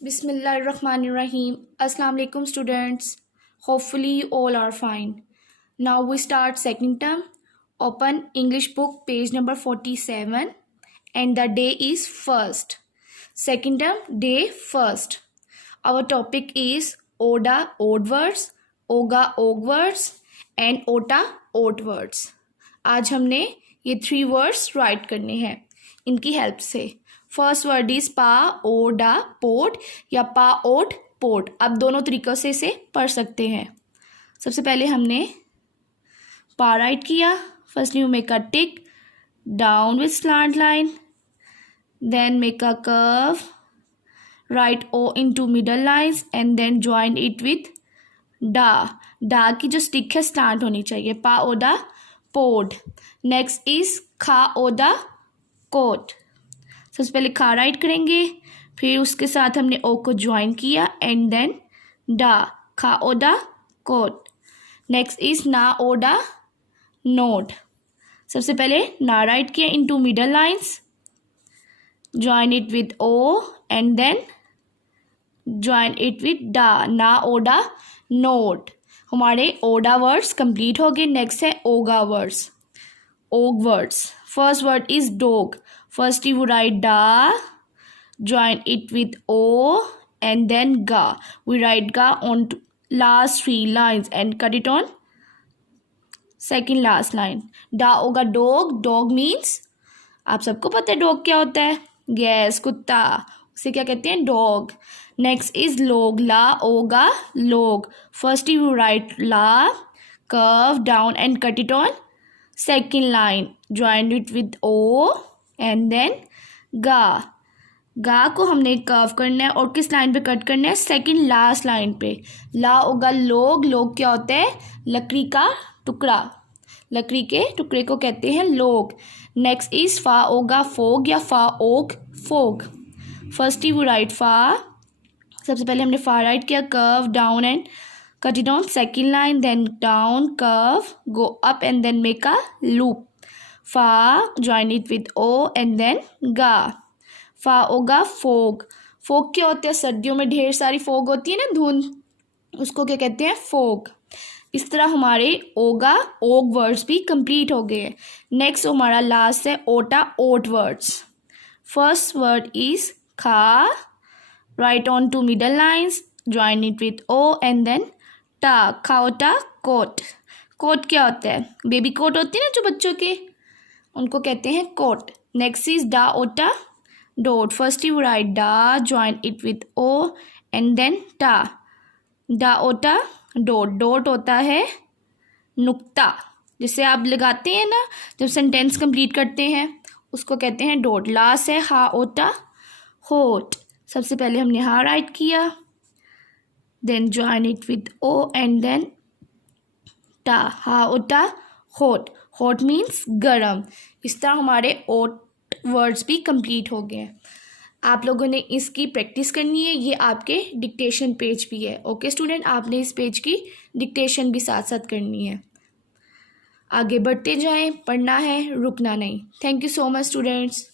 Bismillahirrahmanirrahim. Assalamu alaikum students. Hopefully you all are fine. Now we start second term. Open English book page number 47 and the day is first. Second term day first. Our topic is Oda odd words, Oga og words and Ota odd words. आज हमने ये 3 words right करने हैं इनकी help से. First word is पा Voda pot या पा ओट पोट. आप दोनों तरीक़ों से इसे पढ़ सकते हैं. सबसे पहले हमने पा राइट किया. Firstly you make a tick down with slant line, then make a curve, write o into middle lines and then join it with डा. डा की जो स्टिक है स्लैंट होनी चाहिए. पा ओडा पोड. नेक्स्ट इज खा ओडा कोट. सबसे पहले खा राइट करेंगे, फिर उसके साथ हमने ओ को ज्वाइन किया एंड देन डा. खा ओडा कोट. नेक्स्ट इज ना ओडा नोट. सबसे पहले ना राइट किया into middle lines, join it with O and then join it with डा. ना ओडा नोट. हमारे ओडा वर्ड्स कंप्लीट हो गए. नेक्स्ट है ओगा वर्ड्स, ओग words. First word is dog. First you write da, join it with o and then ga. We write ga on last 3 lines and cut it on second last line. Da oga dog. Dog means आप सबको पता है dog क्या होता है. Yes, कुत्ता. उसे क्या कहते हैं? डॉग. नेक्स्ट इज लोग. ला ओगा लोग. फर्स्ट यू राइट ला, curve down and cut it on second line. Join it with o and then गा. गा को हमने कर्व करना है और किस लाइन पे कट करना है? सेकंड लास्ट लाइन पे. ला होगा लोग. लोग क्या होता है? लकड़ी का टुकड़ा. लकड़ी के टुकड़े को कहते हैं लोग. नेक्स्ट इज फा होगा फोग या फा ओक फोग. फर्स्ट यू राइट फा. सबसे पहले हमने फा राइट किया, curve down and cut it on second line, then down curve go up and then make a loop. फा join it with O and then गा. फा ओगा फोग. फोग क्या होता है? सर्दियों में ढेर सारी फोग होती है ना, धुंध, उसको क्या कहते हैं? फोग. इस तरह हमारे ओगा ओग वर्ड्स भी कंप्लीट हो गए. नेक्स्ट हमारा लास्ट है ओटा ओट वर्ड्स. फर्स्ट वर्ड इज खा, write on two middle lines, join it with O and then टा. खाओटा कोट. कोट क्या होता है? बेबी कोट होती है ना जो बच्चों के, उनको कहते हैं कोट. नेक्स्ट इज डा ओटा डोट. फर्स्ट यू राइट डा, join it with O and then टा. डा ओटा डोट. डोट होता है नुक्ता, जिसे आप लगाते हैं ना जब सेंटेंस कंप्लीट करते हैं, उसको कहते हैं डोट. लास्ट है हा ओटा होट. सबसे पहले हमने हा राइट किया, then join it with O and then टा. हा ओटा होट. हॉट मीन्स गरम. इस तरह हमारे ओट वर्ड्स भी कंप्लीट हो गए. आप लोगों ने इसकी प्रैक्टिस करनी है. ये आपके डिक्टेशन पेज भी है. ओके स्टूडेंट, आपने इस पेज की डिक्टेशन भी साथ साथ करनी है. आगे बढ़ते जाएं, पढ़ना है, रुकना नहीं. Thank you so much students.